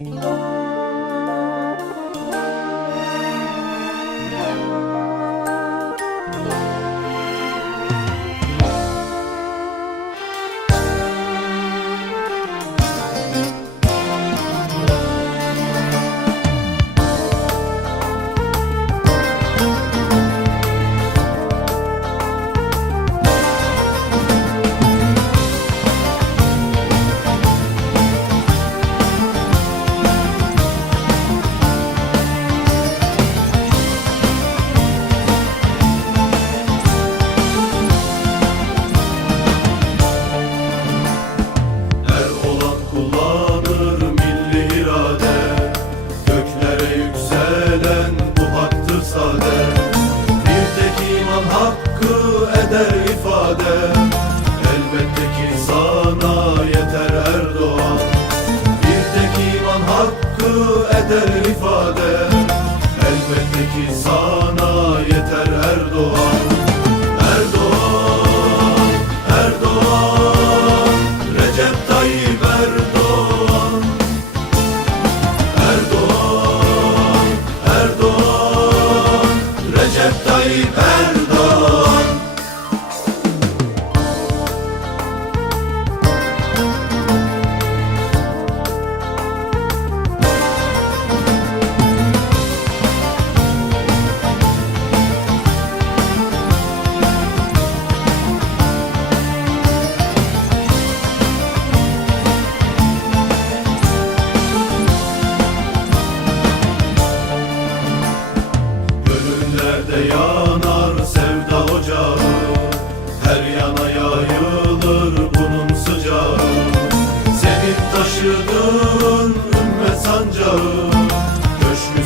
Música yeter Erdoğan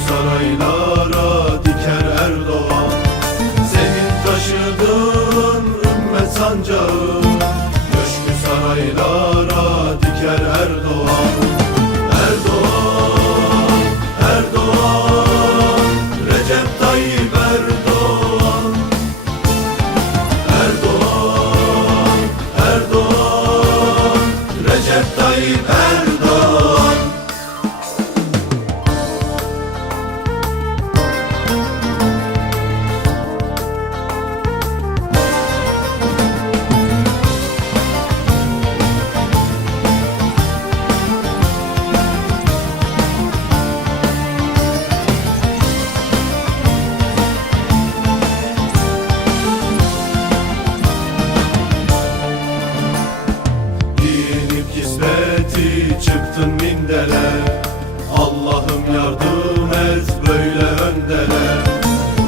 Köşkü çıktın mindere. Allah'ım yardım et böyle öndere.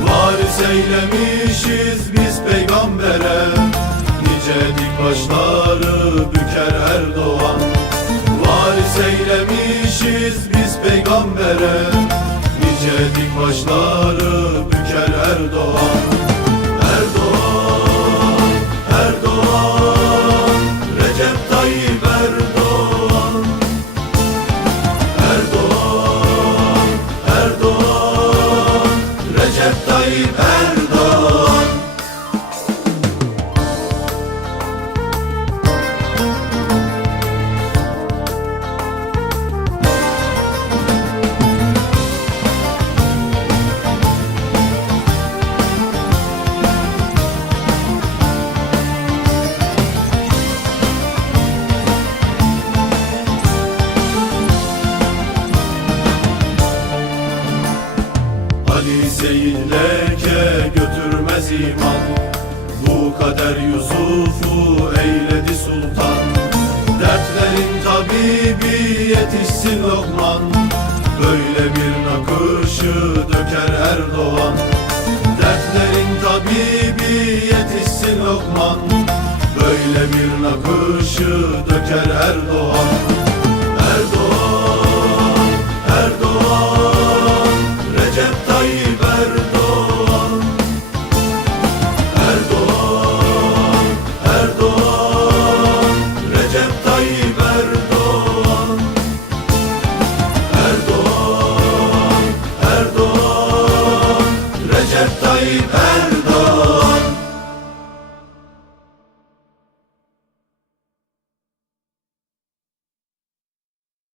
Varis eylemişiz biz peygambere. Nice dik başları büker Erdoğan Varis eylemişiz biz peygambere. Nice dik başları büker Erdoğan Ömrüm Ali Seyit leke götürmez iman. Bu kader Yusuf'u eyledi sultan. Dertlerin tabibi yetişsin Lokman. Böyle bir nakışı döker Erdoğan Dertlerin tabibi yetişsin Lokman. Böyle bir nakışı döker Erdoğan, Tayyip Erdoğan.